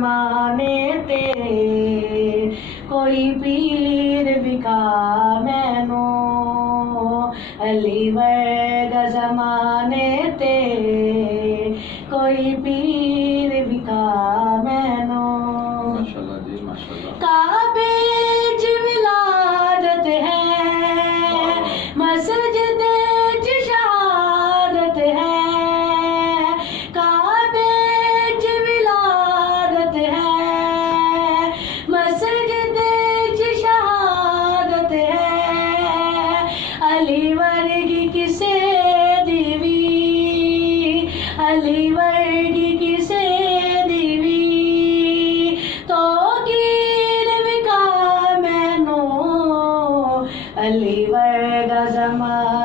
जमाने तेरे, कोई पीर विका मैनो, अली वर्गा जमाने तेरे, कोई पीर विका मैनो। माशाल्लाह जी माशाल्लाह। काबे च विलादत है, मस्जिद च शहादत है, काबे च विलादत है, मस्जिद च शहादत है, अली वर्गी किसे दीवी, अली वर्गी किसे दीवी, तो अली वर्गा जमा